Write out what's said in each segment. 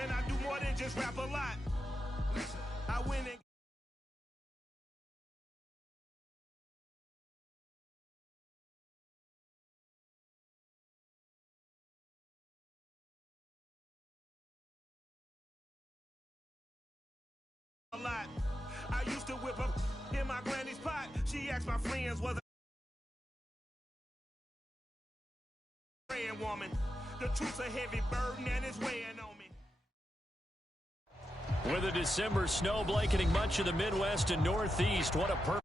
and I do more than just rap a lot. I win and a lot. I used to whip up in my granny's pot. She asked my friends was a praying woman. The truth's a heavy burden and it's weighing on me. With a December snow blanketing much of the Midwest and Northeast, what a perfect.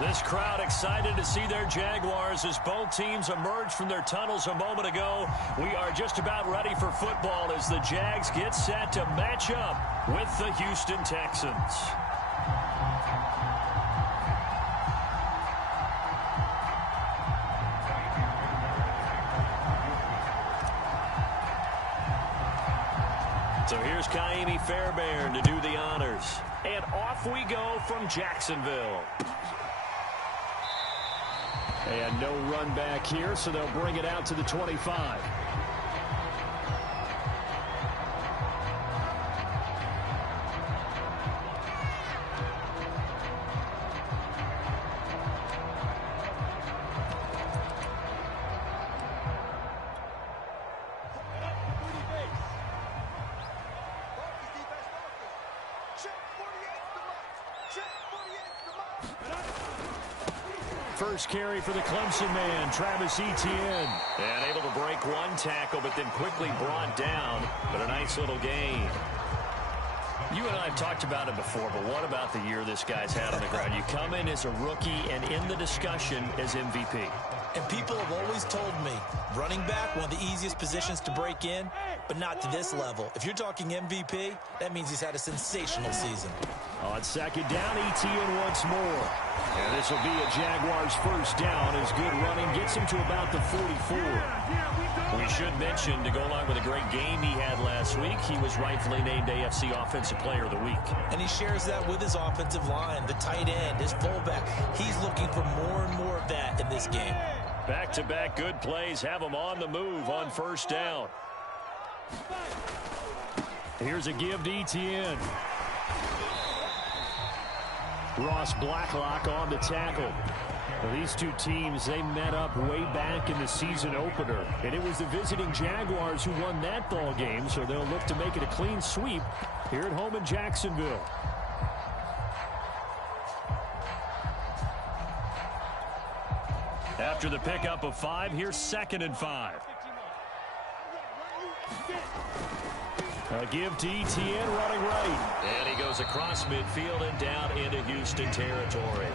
This crowd excited to see their Jaguars as both teams emerge from their tunnels a moment ago. We are just about ready for football as the Jags get set to match up with the Houston Texans. So here's Kaimi Fairbairn to do the honors. And off we go from Jacksonville. And no run back here, so they'll bring it out to the 25. First carry for the Clemson man, Travis Etienne. And able to break one tackle, but then quickly brought down. But a nice little gain. You and I have talked about it before, but what about the year this guy's had on the ground? You come in as a rookie and in the discussion as MVP. And people have always told me, running back, one of the easiest positions to break in, but not to this level. If you're talking MVP, that means he's had a sensational season. On second down, Etienne once more. And this will be a Jaguars first down as good running gets him to about the 44. We should mention, to go along with a great game he had last week, he was rightfully named AFC Offensive Player of the Week. And he shares that with his offensive line, the tight end, his fullback. He's looking for more and more of that in this game. Back-to-back good plays have him on the move on first down. Here's a give to Etienne. Ross Blacklock on the tackle. Well, these two teams, they met up way back in the season opener. And it was the visiting Jaguars who won that ball game, so they'll look to make it a clean sweep here at home in Jacksonville. After the pickup of 5, here's 2nd and 5. A give to Etienne running right. And he goes across midfield and down into Houston territory.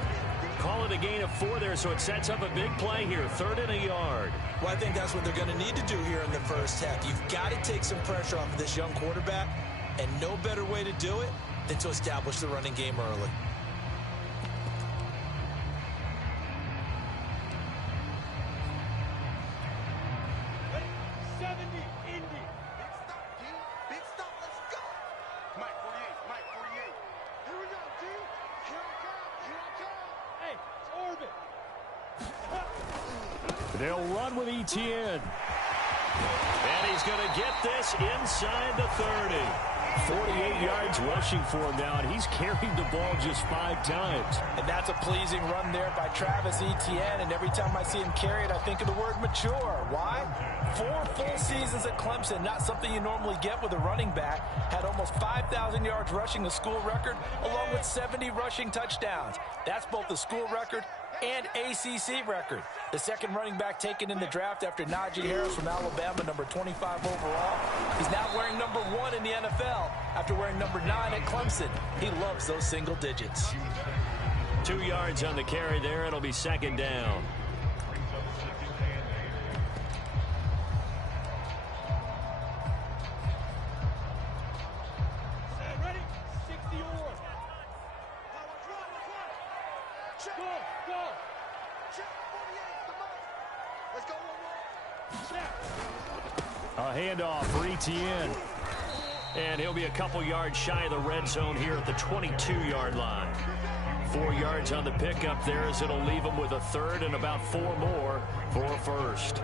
Call it a gain of 4 there, so it sets up a big play here. 3rd and a yard. Well, I think that's what they're going to need to do here in the first half. You've got to take some pressure off of this young quarterback, and no better way to do it than to establish the running game early. They'll run with Etienne. And he's going to get this inside the 30. 48 yards rushing for him now, and he's carried the ball just 5 times. And that's a pleasing run there by Travis Etienne, and every time I see him carry it, I think of the word mature. Why? 4 full seasons at Clemson, not something you normally get with a running back. Had almost 5,000 yards rushing, the school record, along with 70 rushing touchdowns. That's both the school record and ACC record. The second running back taken in the draft after Najee Harris from Alabama, number 25 overall. He's now wearing number 1 in the NFL after wearing number 9 at Clemson. He loves those single digits. 2 yards on the carry there. It'll be 2nd down. A handoff for Etienne. And he'll be a couple yards shy of the red zone here at the 22-yard line. 4 yards on the pickup there as it'll leave him with a third and about 4 more for a first.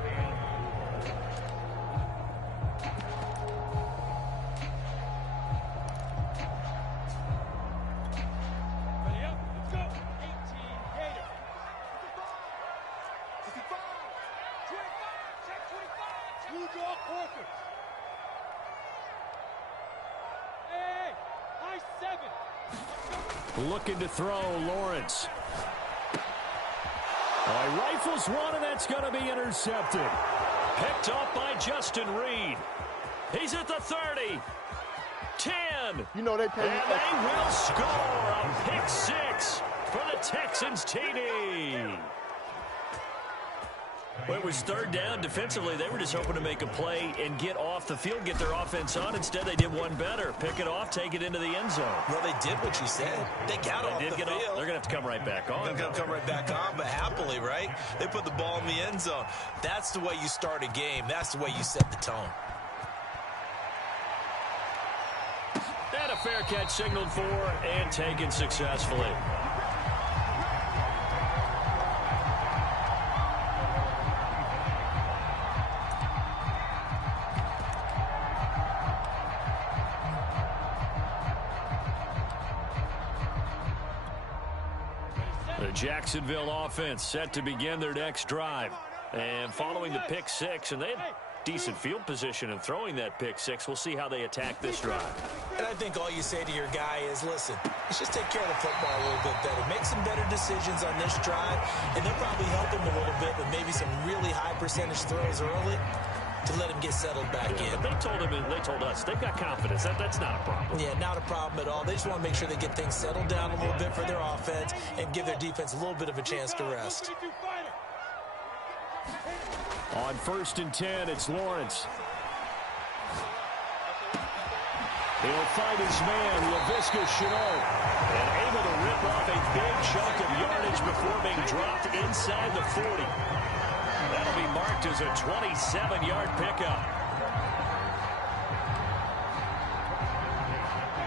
Looking to throw, Lawrence. Rifles one, and that's going to be intercepted. Picked off by Justin Reed. He's at the 30. 10. You know they pay. And they will score a pick six for the Texans TD. Well, it was third down. Defensively, they were just hoping to make a play and get off the field, get their offense on. Instead, they did one better. Pick it off, take it into the end zone. Well, they did what you said. They got off the field. They're going to have to come right back on. They're going to come right back on, but happily, right? They put the ball in the end zone. That's the way you start a game. That's the way you set the tone. And a fair catch signaled for and taken successfully. The Jacksonville offense set to begin their next drive. And following the pick six, and they had decent field position in throwing that pick six. We'll see how they attack this drive. And I think all you say to your guy is, listen, let's just take care of the football a little bit better. Make some better decisions on this drive, and they'll probably help him a little bit with maybe some really high percentage throws early to let him get settled back in. But they told us they've got confidence. That's not a problem. Yeah, not a problem at all. They just want to make sure they get things settled down a little bit for their offense and give their defense a little bit of a chance to rest. On 1st and 10, it's Lawrence. He'll find his man, Laviska Shenault, and able to rip off a big chunk of yardage before being dropped inside the 40. That'll be marked as a 27-yard pickup.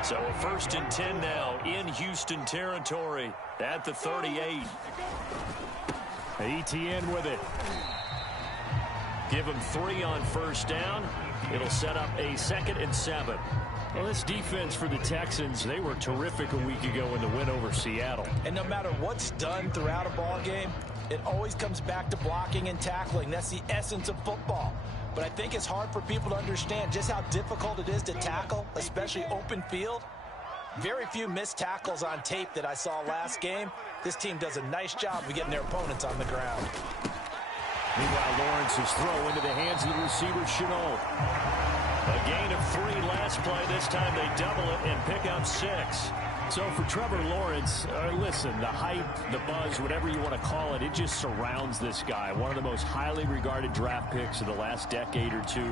So a 1st and 10 now in Houston territory at the 38. Etienne with it. Give him 3 on 1st down. It'll set up a 2nd and 7. Well, this defense for the Texans, they were terrific a week ago in the win over Seattle. And no matter what's done throughout a ball game, it always comes back to blocking and tackling. That's the essence of football. But I think it's hard for people to understand just how difficult it is to tackle, especially open field. Very few missed tackles on tape that I saw last game. This team does a nice job of getting their opponents on the ground. Meanwhile, Lawrence's throw into the hands of the receiver, Shenault. A gain of 3 last play. This time they double it and pick up 6. So for Trevor Lawrence, listen, the hype, the buzz, whatever you want to call it, it just surrounds this guy. One of the most highly regarded draft picks of the last decade or two.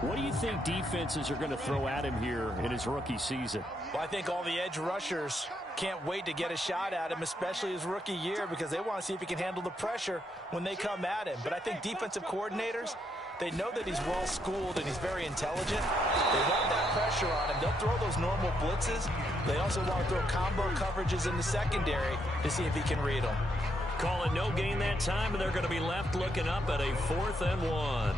What do you think defenses are going to throw at him here in his rookie season? Well, I think all the edge rushers can't wait to get a shot at him, especially his rookie year, because they want to see if he can handle the pressure when they come at him. But I think defensive coordinators, they know that he's well-schooled and he's very intelligent. They want that pressure on him. They'll throw those normal blitzes. They also want to throw combo coverages in the secondary to see if he can read them. Calling no gain that time, and they're going to be left looking up at a 4th and 1.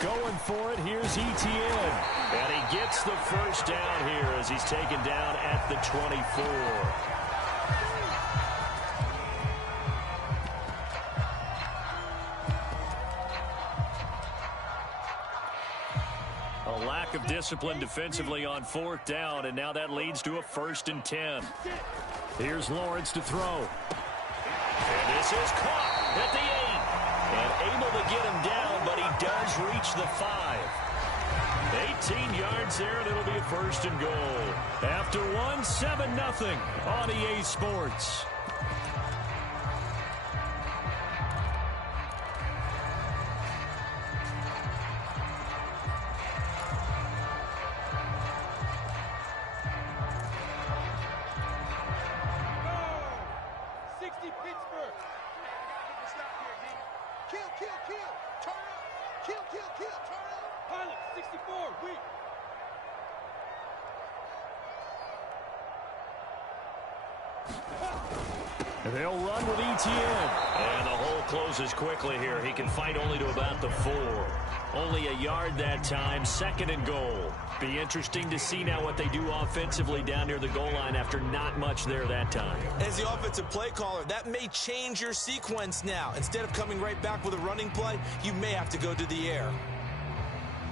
Going for it, here's Etienne. And he gets the 1st down here as he's taken down at the 24. A lack of discipline defensively on 4th down, and now that leads to a 1st and 10. Here's Lawrence to throw. And this is caught at the 8. And able to get him down, but he does reach the 5. 18 yards there, and it'll be a 1st and goal. After 1, 7-0 on EA Sports. They'll run with ETN. And the hole closes quickly here. He can fight only to about the 4. Only a yard that time, 2nd and goal. Be interesting to see now what they do offensively down near the goal line after not much there that time. As the offensive play caller, that may change your sequence now. Instead of coming right back with a running play, you may have to go to the air.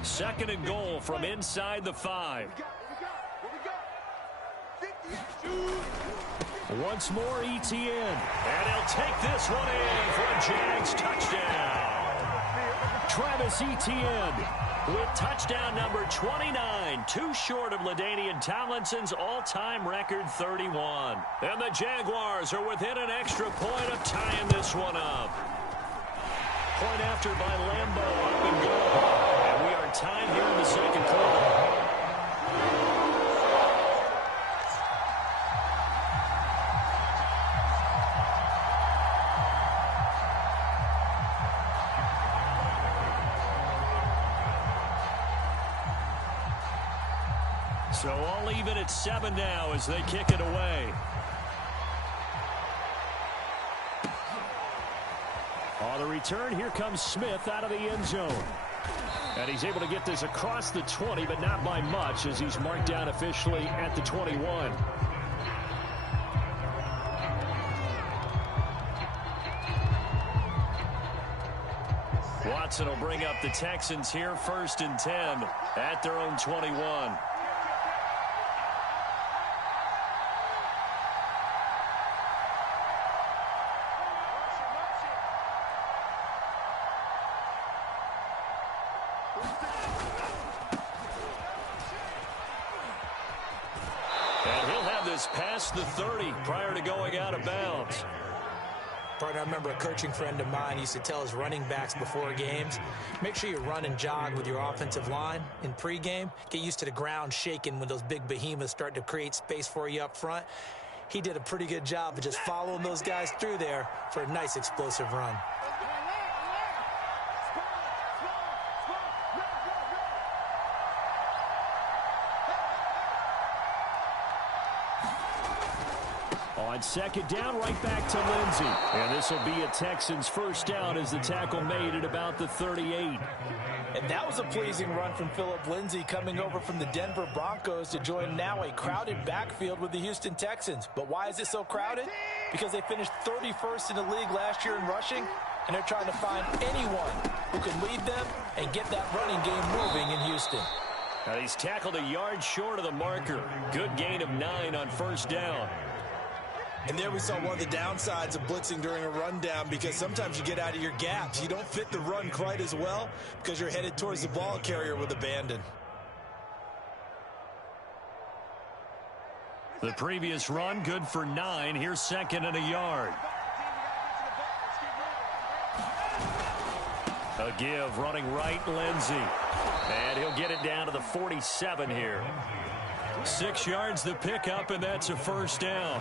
2nd and goal from inside the 5. Once more, ETN. And he'll take this one in for a Jags touchdown. Travis Etienne with touchdown number 29, too short of LaDainian Tomlinson's all-time record 31. And the Jaguars are within an extra point of tying this one up. Point after by Lambeau, up and goal. And we are tied here in the 2nd quarter. So all even at 7 now as they kick it away. On the return, here comes Smith out of the end zone. And he's able to get this across the 20, but not by much as he's marked down officially at the 21. Watson will bring up the Texans here, 1st and 10 at their own 21. And he'll have this past the 30 prior to going out of bounds. Partner, I remember a coaching friend of mine used to tell his running backs before games, make sure you run and jog with your offensive line in pregame. Get used to the ground shaking when those big behemoths start to create space for you up front. He did a pretty good job of just following those guys through there for a nice explosive run. On 2nd down, right back to Lindsey. And this will be a Texans 1st down as the tackle made at about the 38. And that was a pleasing run from Phillip Lindsay coming over from the Denver Broncos to join now a crowded backfield with the Houston Texans. But why is it so crowded? Because they finished 31st in the league last year in rushing, and they're trying to find anyone who can lead them and get that running game moving in Houston. Now he's tackled a yard short of the marker. Good gain of 9 on 1st down. And there we saw one of the downsides of blitzing during a rundown, because sometimes you get out of your gaps. You don't fit the run quite as well because you're headed towards the ball carrier with abandon. The previous run, good for 9. Here's 2nd and a yard. A give, running right, Lindsey. And he'll get it down to the 47 here. 6 yards the pickup, and that's a 1st down.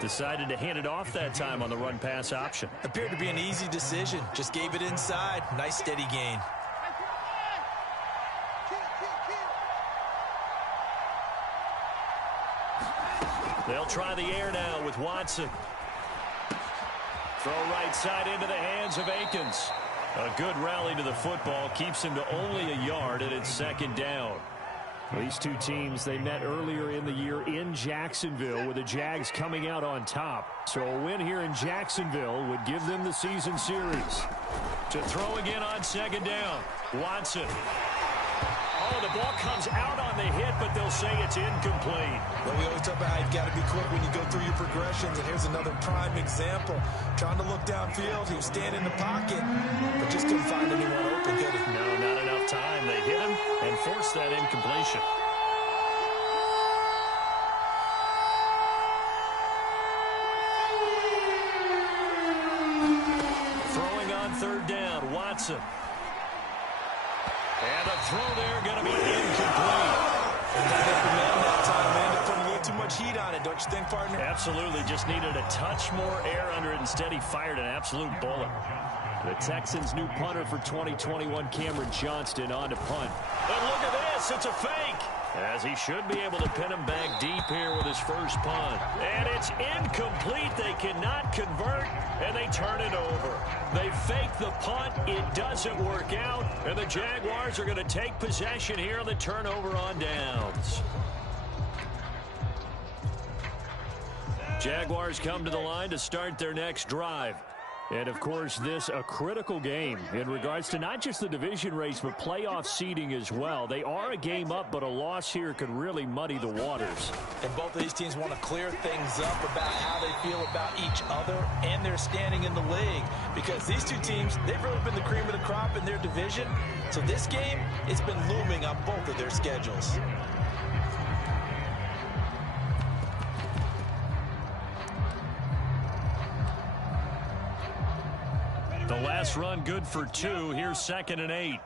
Decided to hand it off that time on the run-pass option. Appeared to be an easy decision. Just gave it inside. Nice steady gain. They'll try the air now with Watson. Throw right side into the hands of Akins. A good rally to the football keeps him to only a yard, and it's 2nd down. These two teams, they met earlier in the year in Jacksonville with the Jags coming out on top. So a win here in Jacksonville would give them the season series. To throw again on 2nd down. Watson. Oh, the ball comes out on the hit, but they'll say it's incomplete. Well, we always talk about how you've got to be quick when you go through your progressions, and here's another prime example. Trying to look downfield, he was standing in the pocket, but just couldn't find anyone open, could he? No, not enough time. They hit him and forced that incompletion. Throwing on 3rd down, Watson. And a throw there going to be incomplete. And that hit the man that time, man. They put a little too much heat on it. line, don't you think, partner? Absolutely. Just needed a touch more air under it. Instead, he fired an absolute bullet. The Texans' new punter for 2021, Cameron Johnston, on to punt. And look at this. It's a fake. As he should be able to pin him back deep here with his first punt. And it's incomplete. They cannot convert, and they turn it over. They fake the punt. It doesn't work out, and the Jaguars are going to take possession here on the turnover on downs. Jaguars come to the line to start their next drive. And, of course, this a critical game in regards to not just the division race, but playoff seeding as well. They are a game up, but a loss here could really muddy the waters. And both of these teams want to clear things up about how they feel about each other and their standing in the league. Because these two teams, they've really been the cream of the crop in their division. So this game, it's been looming on both of their schedules. The last run good for 2. Here's 2nd and 8.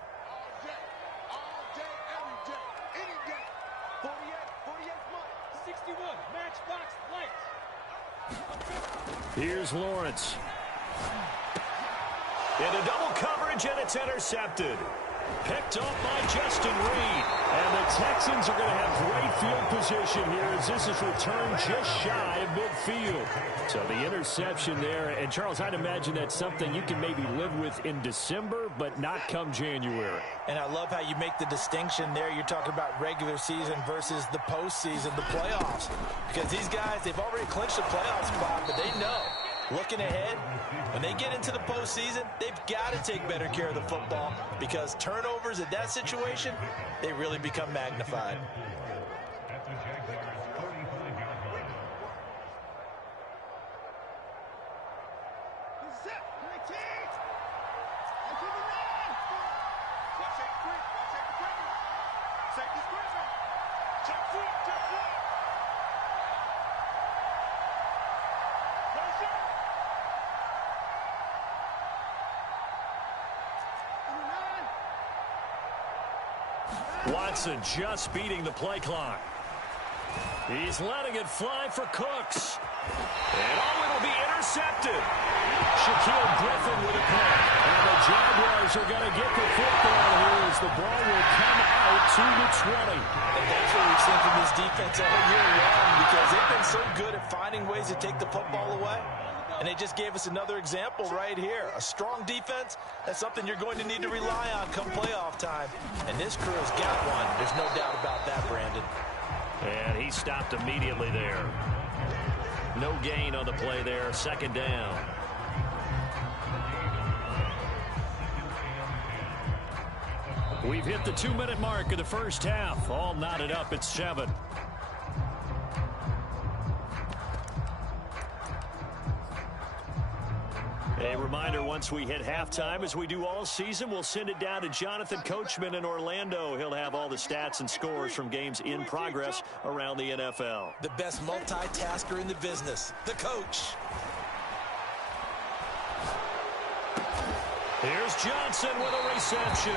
Here's Lawrence. Into double coverage, and it's intercepted. Picked off by Justin Reed. And the Texans are going to have great field position here as this is returned just shy of midfield. So the interception there. And, Charles, I'd imagine that's something you can maybe live with in December, but not come January. And I love how you make the distinction there. You're talking about regular season versus the postseason, the playoffs. Because these guys, they've already clinched the playoff spot, but they know, looking ahead, when they get into the postseason, they've got to take better care of the football because turnovers in that situation, they really become magnified. Watson just beating the play clock. He's letting it fly for Cooks. And it'll be intercepted. Shaquille Griffin with a pick. And the Jaguars are going to get the football here as the ball will come out to the 20. And that's what we've seen from this defense all year long because they've been so good at finding ways to take the football away. And they just gave us another example right here. A strong defense, that's something you're going to need to rely on come playoff time. And this crew has got one. There's no doubt about that, Brandon. And he stopped immediately there. No gain on the play there. 2nd down. We've hit the 2-minute mark of the first half. All knotted up at 7. A reminder, once we hit halftime, as we do all season, we'll send it down to Jonathan Coachman in Orlando. He'll have all the stats and scores from games in progress around the NFL. The best multitasker in the business, the coach. Here's Johnson with a reception.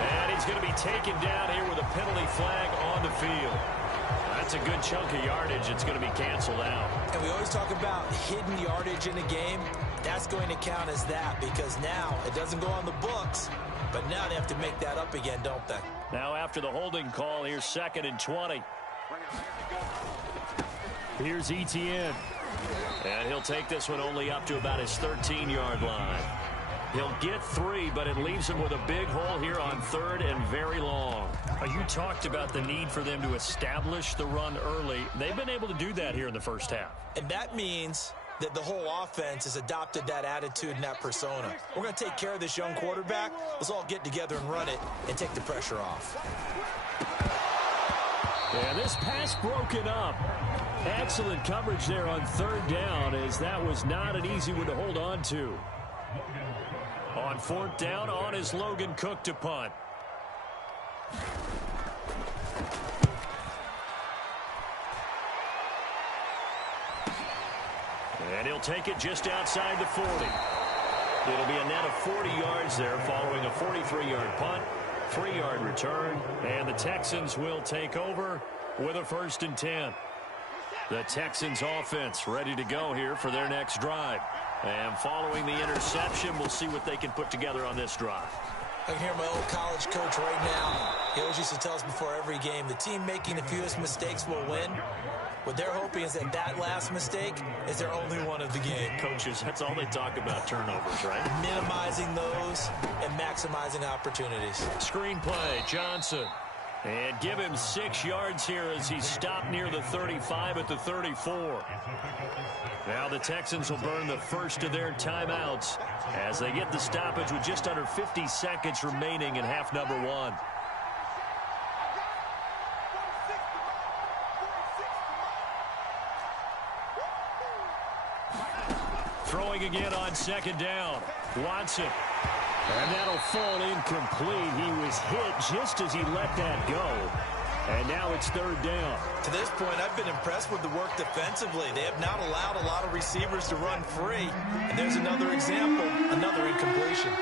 And he's going to be taken down here with a penalty flag on the field. That's a good chunk of yardage. It's going to be canceled out. And we always talk about hidden yardage in a game. That's going to count as that because now it doesn't go on the books, but now they have to make that up again, don't they? Now after the holding call, here's 2nd and 20. Here's Etienne. And he'll take this one only up to about his 13-yard line. He'll get 3, but it leaves him with a big hole here on 3rd and very long. You talked about the need for them to establish the run early. They've been able to do that here in the first half. And that means that the whole offense has adopted that attitude and that persona. We're going to take care of this young quarterback. Let's all get together and run it and take the pressure off. Yeah, this pass broken up. Excellent coverage there on 3rd down as that was not an easy one to hold on to. On 4th down, on is Logan Cook to punt. And he'll take it just outside the 40. It'll be a net of 40 yards there following a 43-yard punt, 3-yard return, and the Texans will take over with a 1st and 10. The Texans offense ready to go here for their next drive. And following the interception, we'll see what they can put together on this drive. I can hear my old college coach right now. He always used to tell us before every game, the team making the fewest mistakes will win. What they're hoping is that last mistake is their only one of the game. Coaches, that's all they talk about, turnovers, right? Minimizing those and maximizing opportunities. Screenplay, Johnson. And give him 6 yards here as he stopped near the 35 at the 34. Now the Texans will burn the first of their timeouts as they get the stoppage with just under 50 seconds remaining in half number 1. Throwing again on second down. Watson. And that'll fall incomplete. He was hit just as he let that go. And now it's third down. To this point, I've been impressed with the work defensively. They have not allowed a lot of receivers to run free. And there's another example, another incompletion.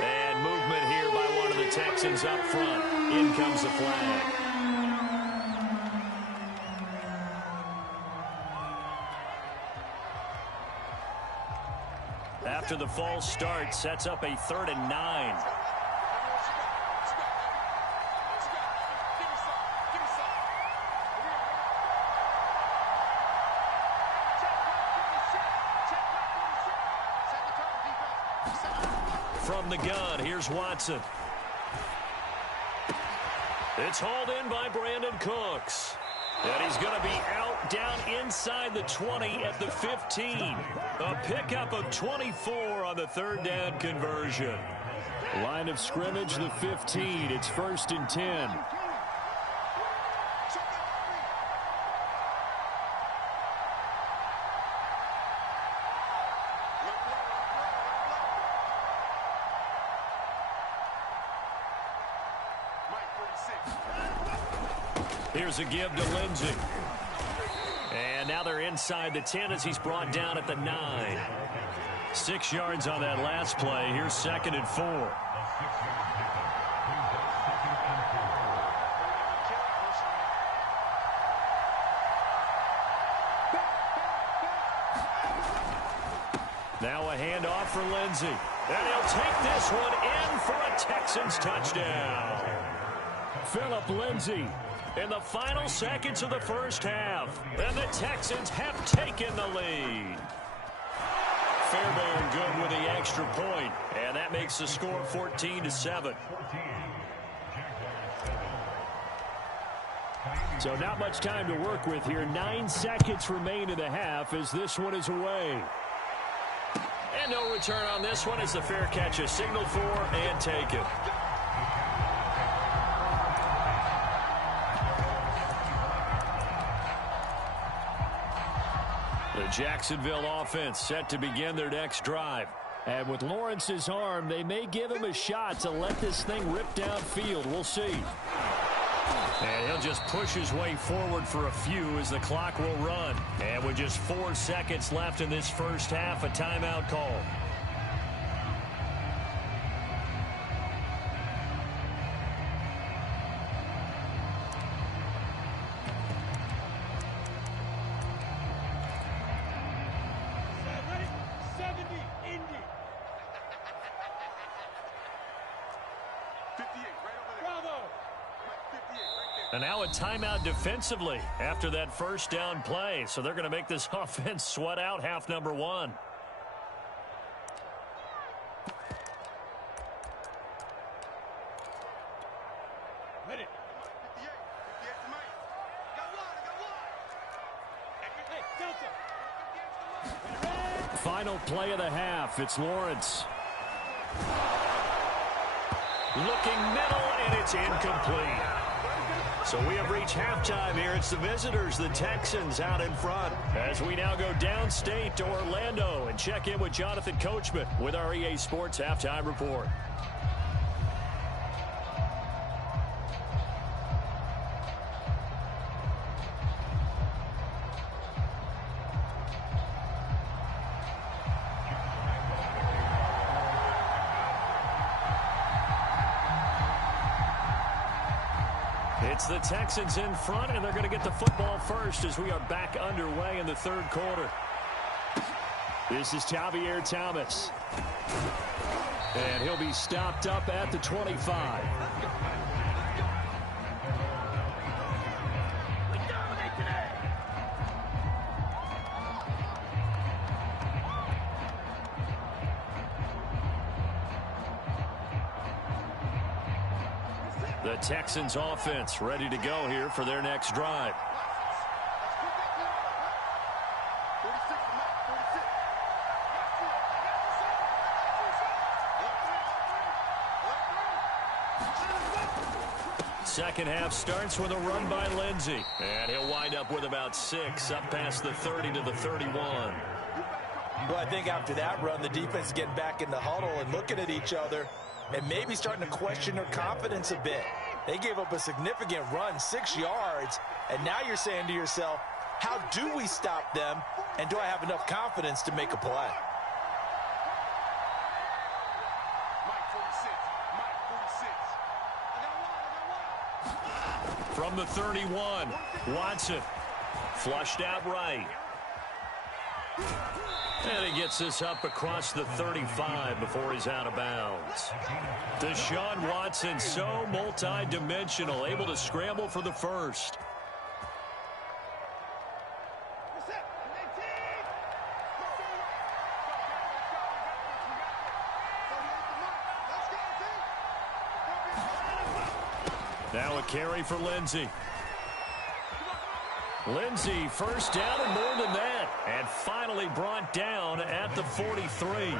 And movement here by one of the Texans up front. In comes the flag. After the false start, sets up a 3rd and 9. From the gun, here's Watson. It's hauled in by Brandon Cooks. And he's going to be out down inside the 20 at the 15. A pickup of 24 on the 3rd down conversion. Line of scrimmage, the 15. It's 1st and 10. Here's a give to Lindsey. And now they're inside the 10 as he's brought down at the 9. 6 yards on that last play. Here's 2nd and 4. Now a handoff for Lindsey. And he'll take this one in for a Texans touchdown. Phillip Lindsey in the final seconds of the first half. And the Texans have taken the lead. Fairbairn good with the extra point. And that makes the score 14-7. So not much time to work with here. 9 seconds remain in the half as this one is away. And no return on this one as the fair catch is signaled for and taken. The Jacksonville offense set to begin their next drive. And with Lawrence's arm, they may give him a shot to let this thing rip downfield. We'll see. And he'll just push his way forward for a few as the clock will run. And with just 4 seconds left in this first half, a timeout call. And now a timeout defensively after that first down play. So they're going to make this offense sweat out half number 1. Final play of the half. It's Lawrence. Looking middle, and it's incomplete. So we have reached halftime here. It's the visitors, the Texans, out in front. As we now go downstate to Orlando and check in with Jonathan Coachman with our EA Sports Halftime Report. It's the Texans in front, and they're going to get the football first as we are back underway in the third quarter. This is Javier Thomas. And he'll be stopped up at the 25. The Texans offense ready to go here for their next drive. Second half starts with a run by Lindsey. And he'll wind up with about 6 up past the 30 to the 31. Well, I think after that run, the defense is getting back in the huddle and looking at each other and maybe starting to question their confidence a bit. They gave up a significant run, 6 yards, and now you're saying to yourself, how do we stop them, and do I have enough confidence to make a play? From the 31, Watson flushed out right. And he gets this up across the 35 before he's out of bounds. Deshaun Watson, so multi-dimensional, able to scramble for the first. Now a carry for Lindsey. Lindsey, first down and more than that. And finally brought down at the 43.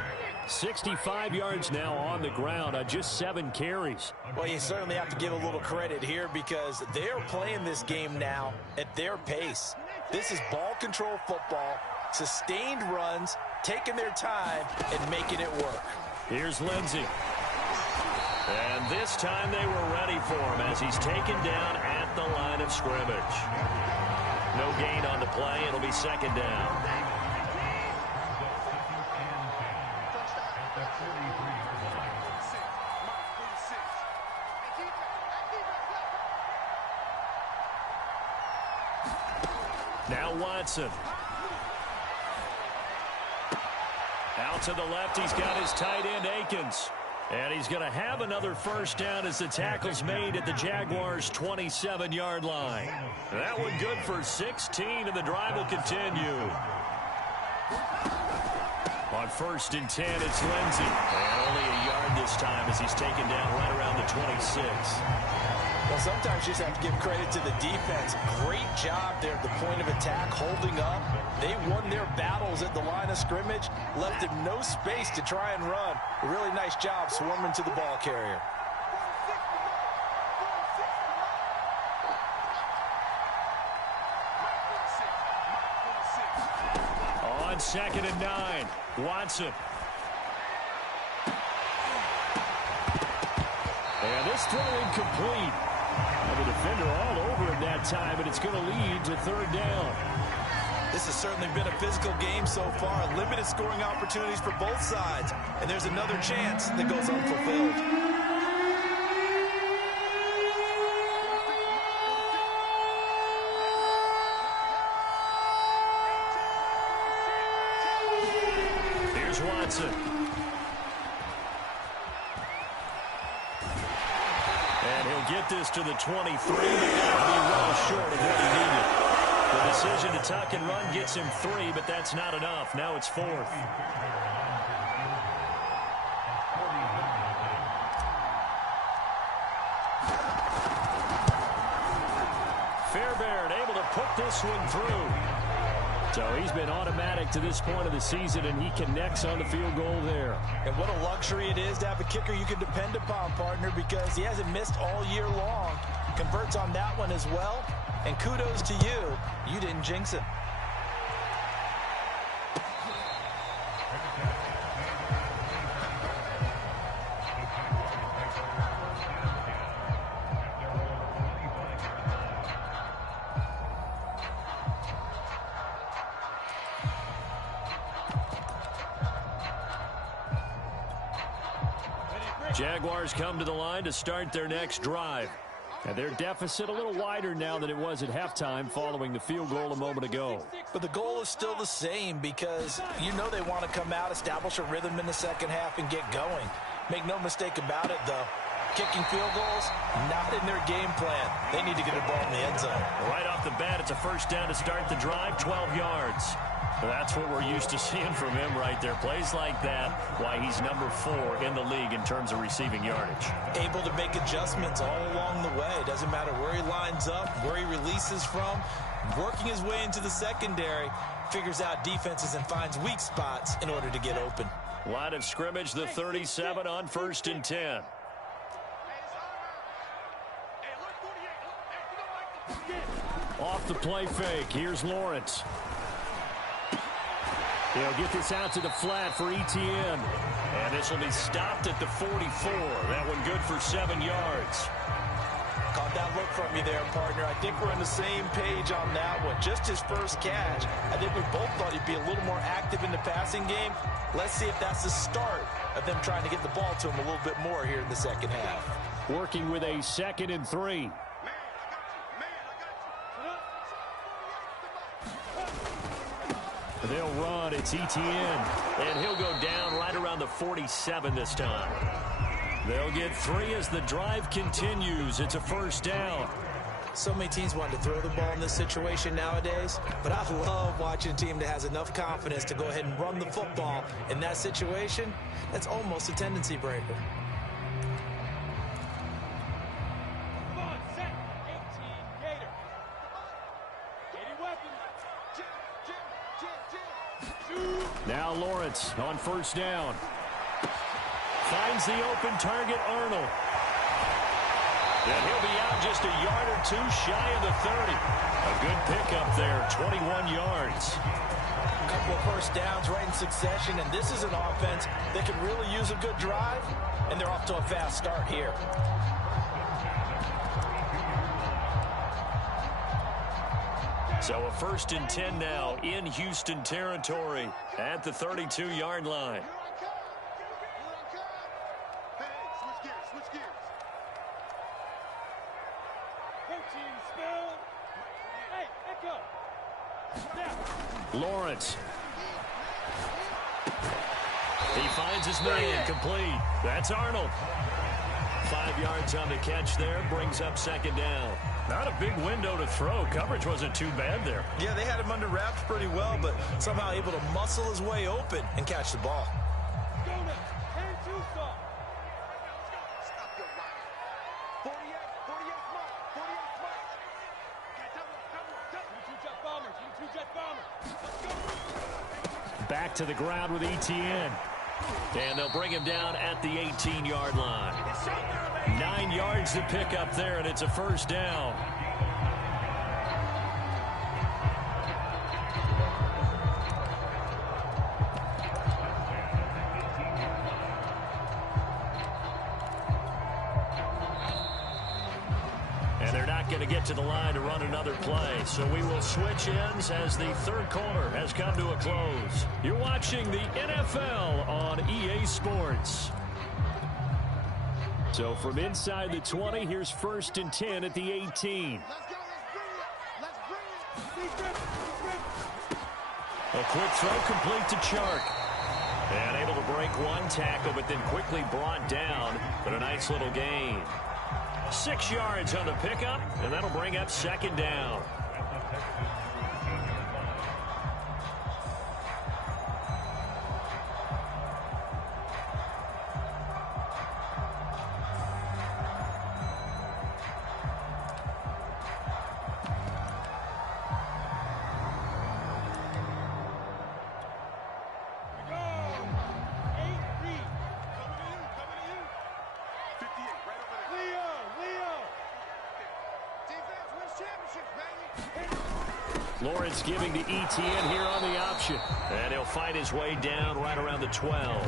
65 yards now on the ground on just 7 carries. Well, you certainly have to give a little credit here because they're playing this game now at their pace. This is ball control football, sustained runs, taking their time, and making it work. Here's Lindsey. And this time they were ready for him as he's taken down at the line of scrimmage. No gain on the play. It'll be second down. Now Watson. Out to the left, he's got his tight end, Akins. And he's going to have another first down as the tackle's made at the Jaguars' 27-yard line. That one good for 16, and the drive will continue. On 1st and 10, it's Lindsey. And only a yard this time as he's taken down right around the 26. Well, sometimes you just have to give credit to the defense. Great job there at the point of attack, holding up. They won their battles at the line of scrimmage, left him no space to try and run. A really nice job swarming to the ball carrier. On 2nd and 9, Watson. And this throw incomplete. And the defender all over him that time, and it's going to lead to 3rd down. This has certainly been a physical game so far. Limited scoring opportunities for both sides. And there's another chance that goes unfulfilled. Here's Watson. And he'll get this to the 23, but that'll be well short of what he needed. The decision to tuck and run gets him 3, but that's not enough. Now it's 4th. Fairbairn able to put this one through. So he's been automatic to this point of the season, and he connects on the field goal there. And what a luxury it is to have a kicker you can depend upon, partner, because he hasn't missed all year long. Converts on that one as well. And kudos to you. You didn't jinx him. Jaguars come to the line to start their next drive. And their deficit a little wider now than it was at halftime following the field goal a moment ago. But the goal is still the same because you know they want to come out, establish a rhythm in the second half, and get going. Make no mistake about it, though. Kicking field goals, not in their game plan. They need to get a ball in the end zone. Right off the bat, it's a first down to start the drive, 12 yards. That's what we're used to seeing from him right there. Plays like that, why he's number 4 in the league in terms of receiving yardage. Able to make adjustments all along the way. Doesn't matter where he lines up, where he releases from. Working his way into the secondary, figures out defenses and finds weak spots in order to get open. Line of scrimmage, the 37 on 1st and 10. Off the play fake, here's Lawrence. He'll get this out to the flat for Etienne. And this will be stopped at the 44. That one good for 7 yards. Caught that look from you there, partner. I think we're on the same page on that one. Just his first catch. I think we both thought he'd be a little more active in the passing game. Let's see if that's the start of them trying to get the ball to him a little bit more here in the second half. Working with a 2nd and 3. They'll run. It's Etienne. And he'll go down right around the 47 this time. They'll get 3 as the drive continues. It's a first down. So many teams want to throw the ball in this situation nowadays, but I love watching a team that has enough confidence to go ahead and run the football in that situation. That's almost a tendency breaker. Now Lawrence on first down. Finds the open target, Arnold. And he'll be out just a yard or 2 shy of the 30. A good pickup there, 21 yards. A couple of first downs right in succession, and this is an offense that could really use a good drive, and they're off to a fast start here. So a 1st and 10 now in Houston territory at the 32-yard line. Lawrence. He finds his man complete. That's Arnold. 5 yards on the catch there, brings up 2nd down. Not a big window to throw. Coverage wasn't too bad there. Yeah, they had him under wraps pretty well, but somehow able to muscle his way open and catch the ball. Back to the ground with Etienne. And they'll bring him down at the 18-yard line. 9 yards to pick up there, and it's a first down. And they're not going to get to the line to run another play. So we will switch ends as the 3rd quarter has come to a close. You're watching the NFL on EA Sports. So from inside the 20, here's 1st and 10 at the 18. A quick throw complete to Chark. And able to break 1 tackle, but then quickly brought down. But a nice little gain. 6 yards on the pickup, and that'll bring up 2nd down. Lawrence giving to Etienne here on the option. And he'll fight his way down right around the 12.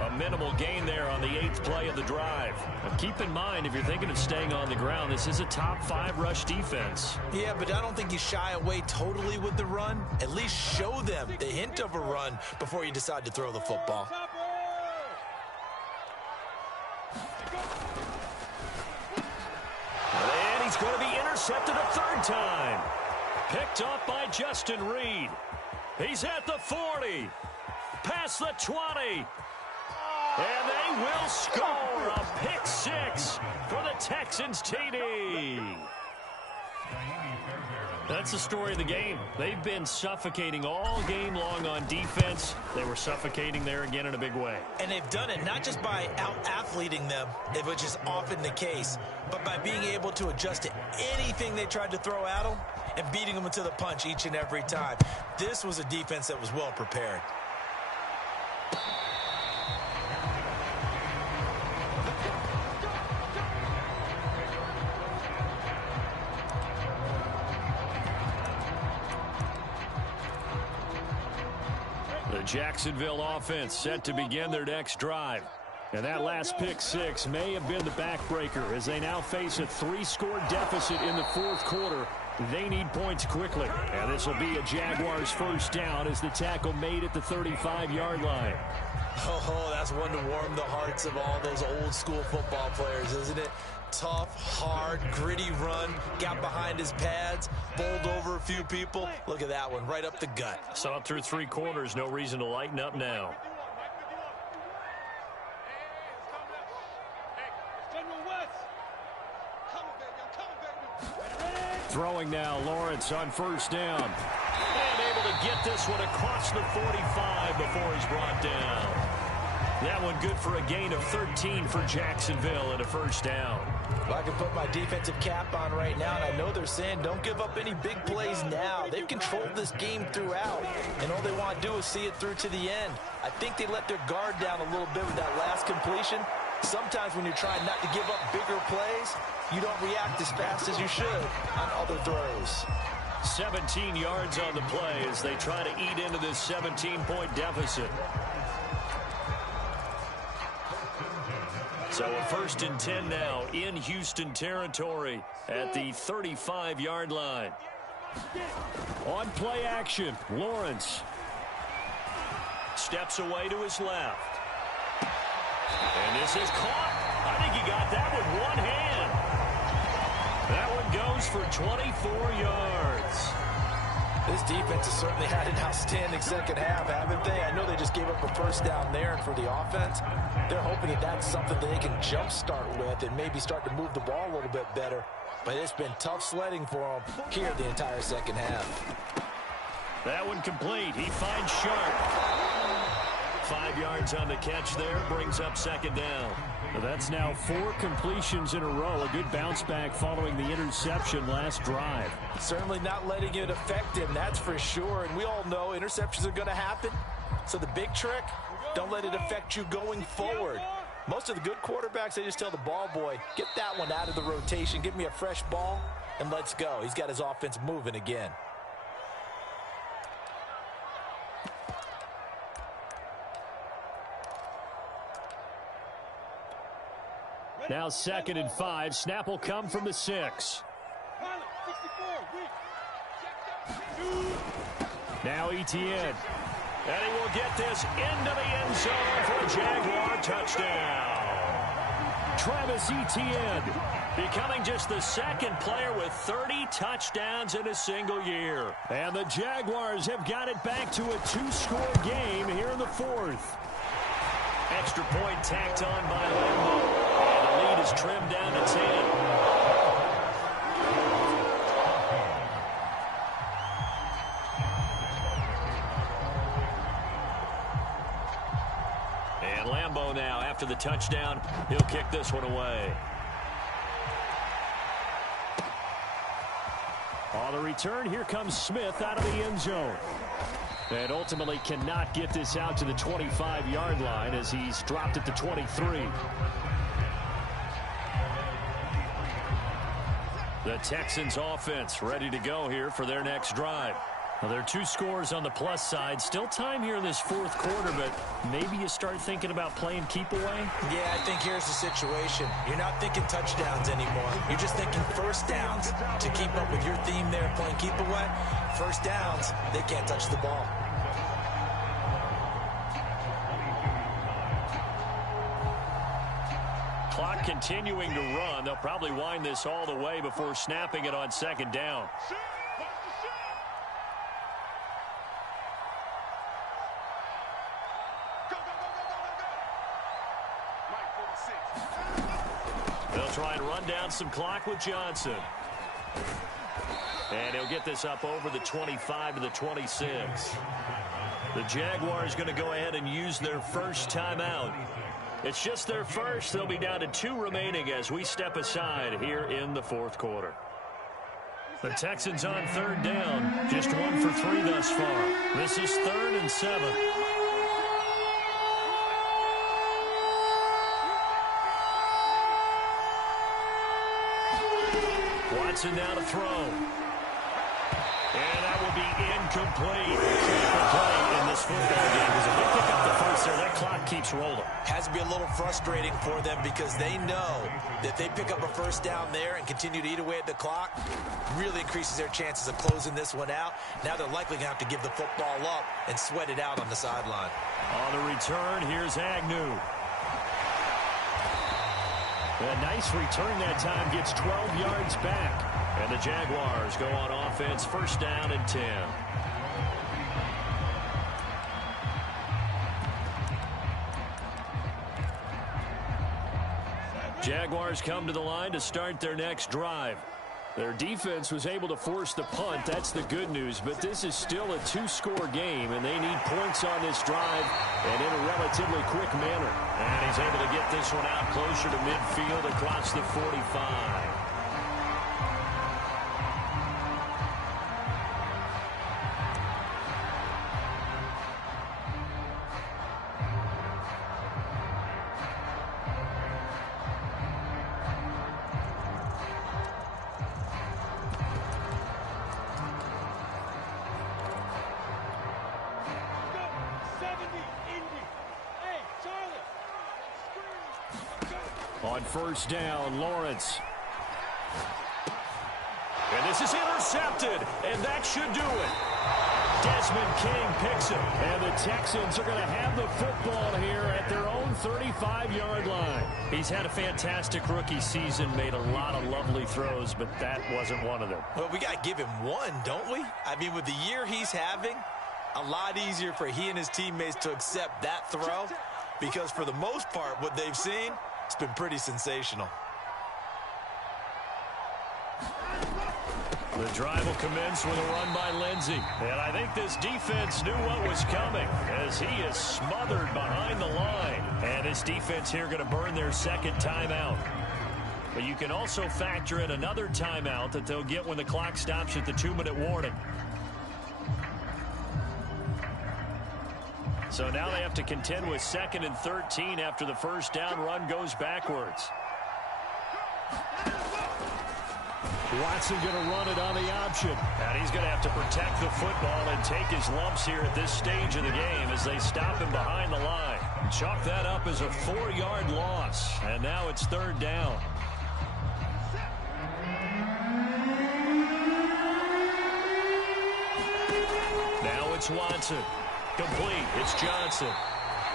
A minimal gain there on the 8th play of the drive. But keep in mind, if you're thinking of staying on the ground, this is a top 5 rush defense. Yeah, but I don't think you shy away totally with the run. At least show them the hint of a run before you decide to throw the football. is going to be intercepted a third time. Picked up by Justin Reed. He's at the 40. Past the 20. And they will score a pick six for the Texans TD. That's the story of the game. They've been suffocating all game long on defense. They were suffocating there again in a big way. And they've done it not just by out-athleting them, which is often the case, but by being able to adjust to anything they tried to throw at them and beating them to the punch each and every time. This was a defense that was well prepared. The Jacksonville offense set to begin their next drive. And that last pick six may have been the backbreaker as they now face a 3-score deficit in the fourth quarter. They need points quickly. And this will be a Jaguars first down as the tackle made at the 35-yard line. Oh, that's one to warm the hearts of all those old-school football players, isn't it? Tough, hard, gritty run, got behind his pads, bowled over a few people. Look at that one, right up the gut. Saw it through 3 quarters, no reason to lighten up now. Throwing now, Lawrence on first down. And able to get this one across the 45 before he's brought down. That one good for a gain of 13 for Jacksonville and a first down. Well, I can put my defensive cap on right now, and I know they're saying don't give up any big plays now. They've controlled this game throughout, and all they want to do is see it through to the end. I think they let their guard down a little bit with that last completion. Sometimes when you're trying not to give up bigger plays, you don't react as fast as you should on other throws. 17 yards on the play as they try to eat into this 17-point deficit. So a 1st and 10 now in Houston territory at the 35-yard line. On play action, Lawrence steps away to his left. And this is caught. I think he got that with one hand. That one goes for 24 yards. This defense has certainly had an outstanding second half, haven't they? I know they just gave up a first down there, and for the offense, they're hoping that that's something that they can jumpstart with and maybe start to move the ball a little bit better. But it's been tough sledding for them here the entire second half. That one complete. He finds Sharp. 5 yards on the catch there, brings up second down. Well, that's now 4 completions in a row. A good bounce back following the interception last drive. Certainly not letting it affect him, that's for sure. And we all know interceptions are going to happen. So the big trick, don't let it affect you going forward. Most of the good quarterbacks, they just tell the ball boy, get that one out of the rotation, give me a fresh ball, and let's go. He's got his offense moving again. Now 2nd and 5. Snap will come from the 6. Now Etienne. And he will get this into the end zone for a Jaguar touchdown. Travis Etienne becoming just the 2nd player with 30 touchdowns in a single year. And the Jaguars have got it back to a 2-score game here in the 4th. Extra point tacked on by Lambo. And the lead is trimmed down to 10. And Lambo now, after the touchdown, he'll kick this one away. On the return, here comes Smith out of the end zone. And ultimately cannot get this out to the 25-yard line as he's dropped at the 23. The Texans offense ready to go here for their next drive. Well, there are 2 scores on the plus side. Still time here in this 4th quarter, but maybe you start thinking about playing keep away? Yeah, I think here's the situation. You're not thinking touchdowns anymore. You're just thinking first downs. To keep up with your theme there, playing keep away, first downs, they can't touch the ball. Clock continuing to run. They'll probably wind this all the way before snapping it on second down. They'll try and run down some clock with Johnson. And he'll get this up over the 25 to the 26. The Jaguars going to go ahead and use their first timeout. It's just their first. They'll be down to 2 remaining as we step aside here in the fourth quarter. The Texans on third down. Just 1 for 3 thus far. This is 3rd and 7. Watson now to throw. And that will be incomplete. Play in this football game. Because if they pick up the first there, that clock keeps rolling. Has to be a little frustrating for them because they know that they pick up a first down there and continue to eat away at the clock, really increases their chances of closing this one out. Now they're likely going to have to give the football up and sweat it out on the sideline. On the return, here's Agnew. A nice return that time, gets 12 yards back. And the Jaguars go on offense, first down and 10. Jaguars come to the line to start their next drive. Their defense was able to force the punt. That's the good news. But this is still a 2-score game, and they need points on this drive and in a relatively quick manner. And he's able to get this one out closer to midfield across the 45. On first down, Lawrence. And this is intercepted, and that should do it. Desmond King picks it, and the Texans are going to have the football here at their own 35-yard line. He's had a fantastic rookie season, made a lot of lovely throws, but that wasn't one of them. Well, we got to give him one, don't we? I mean, with the year he's having, a lot easier for he and his teammates to accept that throw because for the most part, what they've seen, it's been pretty sensational. The drive will commence with a run by Lindsey. And I think this defense knew what was coming as he is smothered behind the line. And this defense here going to burn their second timeout. But you can also factor in another timeout that they'll get when the clock stops at the 2-minute warning. So now they have to contend with 2nd and 13 after the first down run goes backwards. Watson going to run it on the option. And he's going to have to protect the football and take his lumps here at this stage of the game as they stop him behind the line. Chalk that up as a 4-yard loss. And now it's 3rd down. Now it's Watson. Complete. It's Johnson.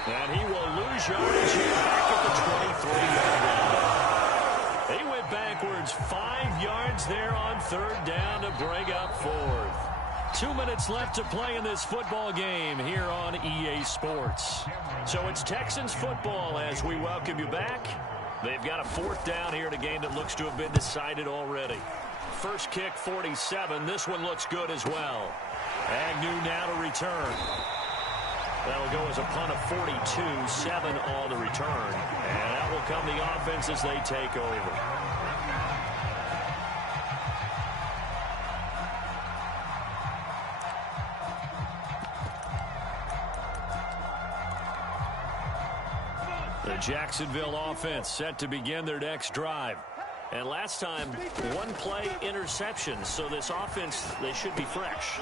And he will lose yardage here back at the 23-yard line. They went backwards 5 yards there on 3rd down to bring up 4th. 2 minutes left to play in this football game here on EA Sports. So it's Texans football as we welcome you back. They've got a 4th down here in a game that looks to have been decided already. First kick, 47. This one looks good as well. Agnew now to return. That'll go as a punt of 42, 7 on the return. And that will come the offense as they take over. The Jacksonville offense set to begin their next drive. And last time, 1-play interception. So this offense, they should be fresh.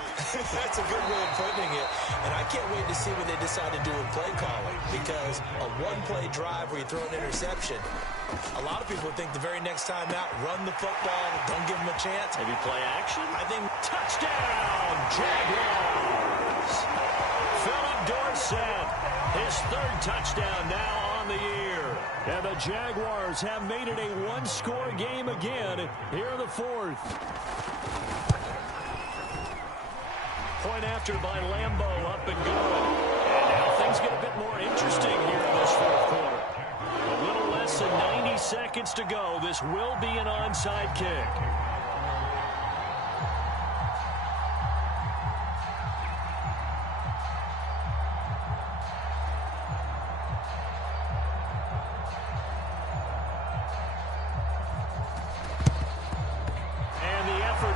That's a good way of putting it. And I can't wait to see what they decide to do with play calling. Because a 1-play drive where you throw an interception, a lot of people think the very next time out, run the football, don't give them a chance. Maybe play action? I think touchdown, Jaguars. Philip Dorsett, his 3rd touchdown now on the year. And the Jaguars have made it a one-score game again here in the fourth. Point after by Lambeau, up and good. And now things get a bit more interesting here in this fourth quarter. A little less than 90 seconds to go. This will be an onside kick.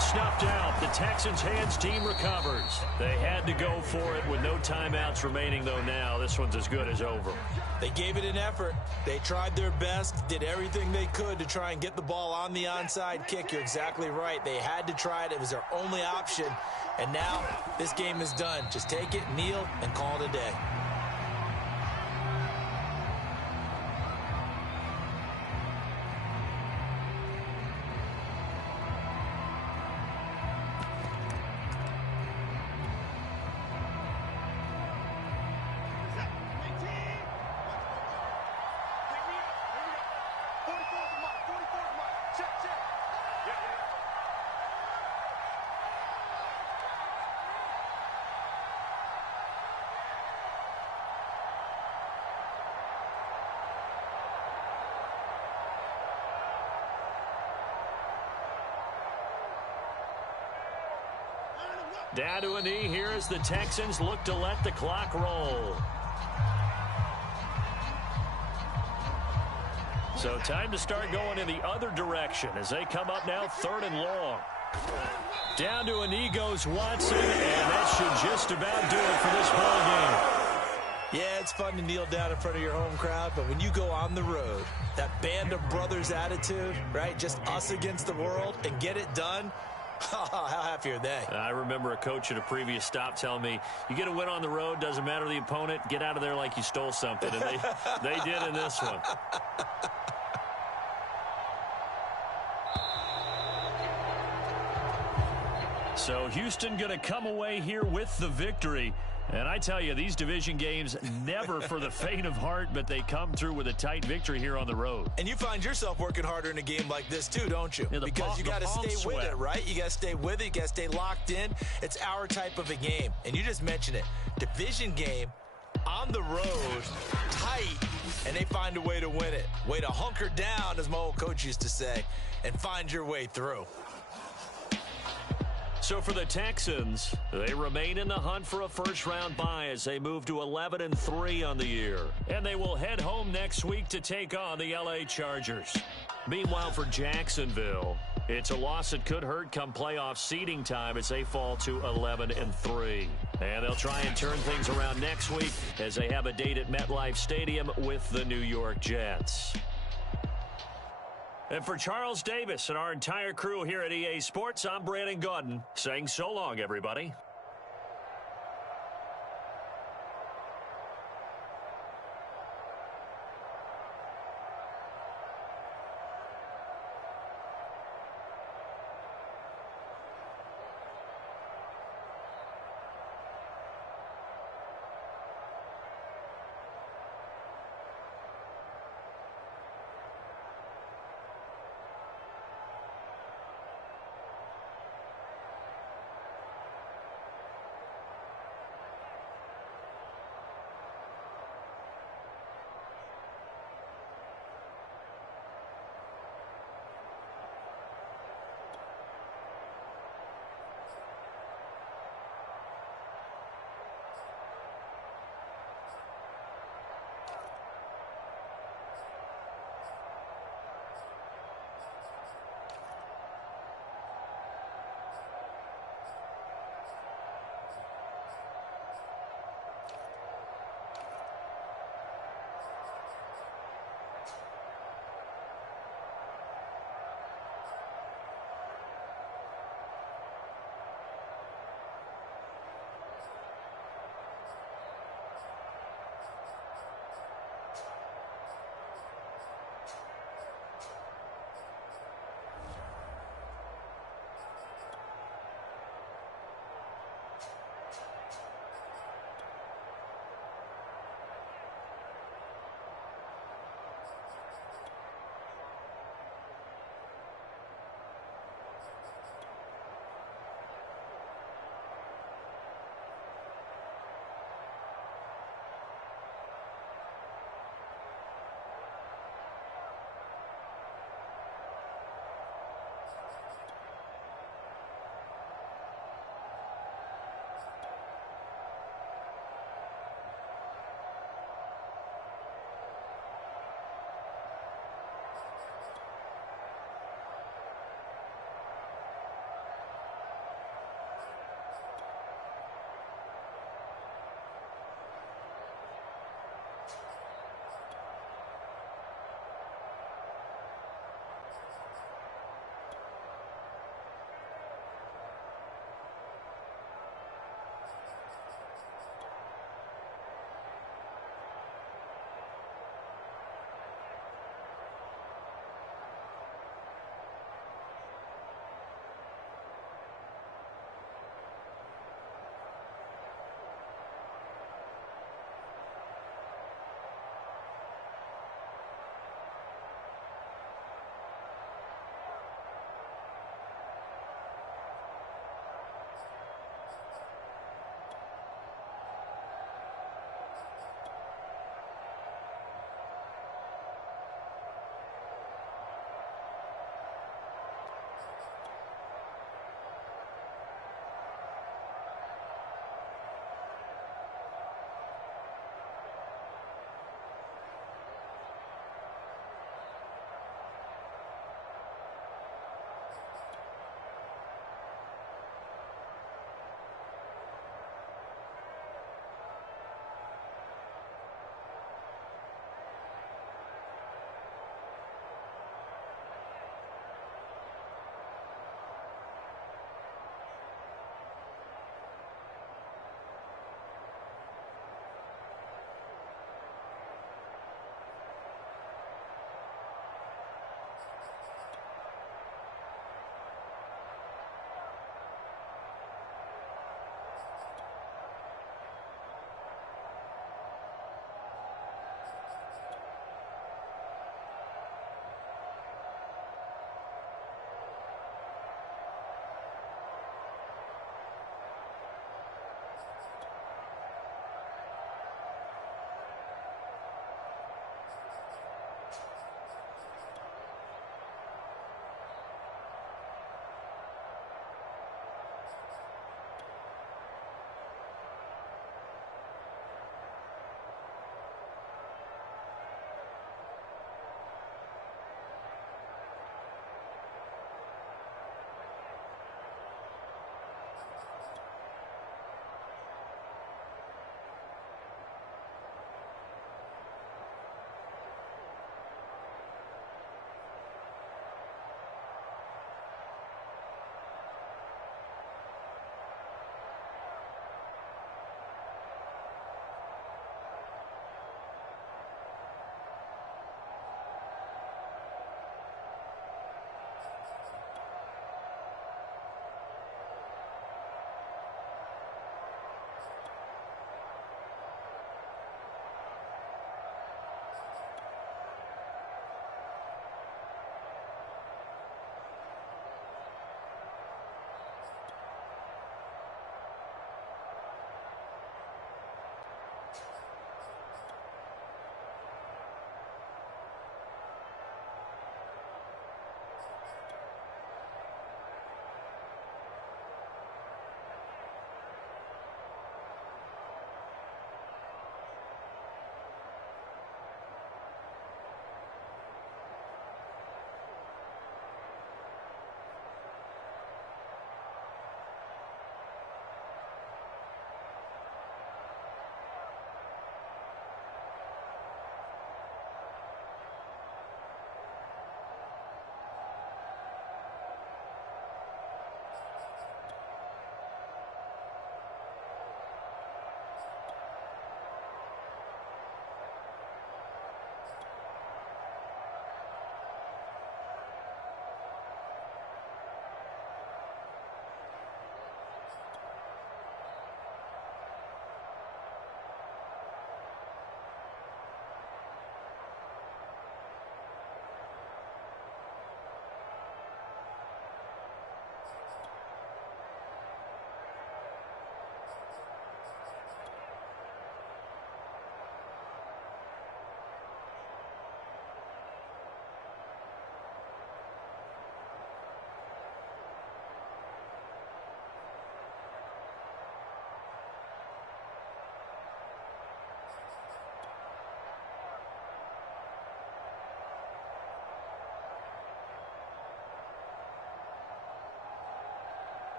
Snuffed out. The Texans' hands team recovers. They had to go for it with no timeouts remaining, though now this one's as good as over. They gave it an effort. They tried their best, did everything they could to try and get the ball on the onside kick. You're exactly right. They had to try it. It was their only option. And now this game is done. Just take it, kneel, and call it a day. Down to a knee here as the Texans look to let the clock roll. So time to start going in the other direction as they come up now 3rd and long. Down to a knee goes Watson, and that should just about do it for this ball game. Yeah, it's fun to kneel down in front of your home crowd, but when you go on the road, that band of brothers attitude, right, just us against the world, and get it done, how happy are they? I remember a coach at a previous stop telling me, you get a win on the road, doesn't matter the opponent, get out of there like you stole something. And they did in this one. So Houston going to come away here with the victory. And I tell you, these division games never for the faint of heart, but they come through with a tight victory here on the road. And you find yourself working harder in a game like this too, don't you? Yeah, because you got to stay with it, right? You got to stay with it. You got to stay locked in. It's our type of a game. And you just mentioned it. Division game on the road, tight, and they find a way to win it. Way to hunker down, as my old coach used to say, and find your way through. So for the Texans, they remain in the hunt for a first-round bye as they move to 11-3 on the year. And they will head home next week to take on the L.A. Chargers. Meanwhile, for Jacksonville, it's a loss that could hurt come playoff seeding time as they fall to 11-3. And they'll try and turn things around next week as they have a date at MetLife Stadium with the New York Jets. And for Charles Davis and our entire crew here at EA Sports, I'm Brandon Gaudin saying so long, everybody.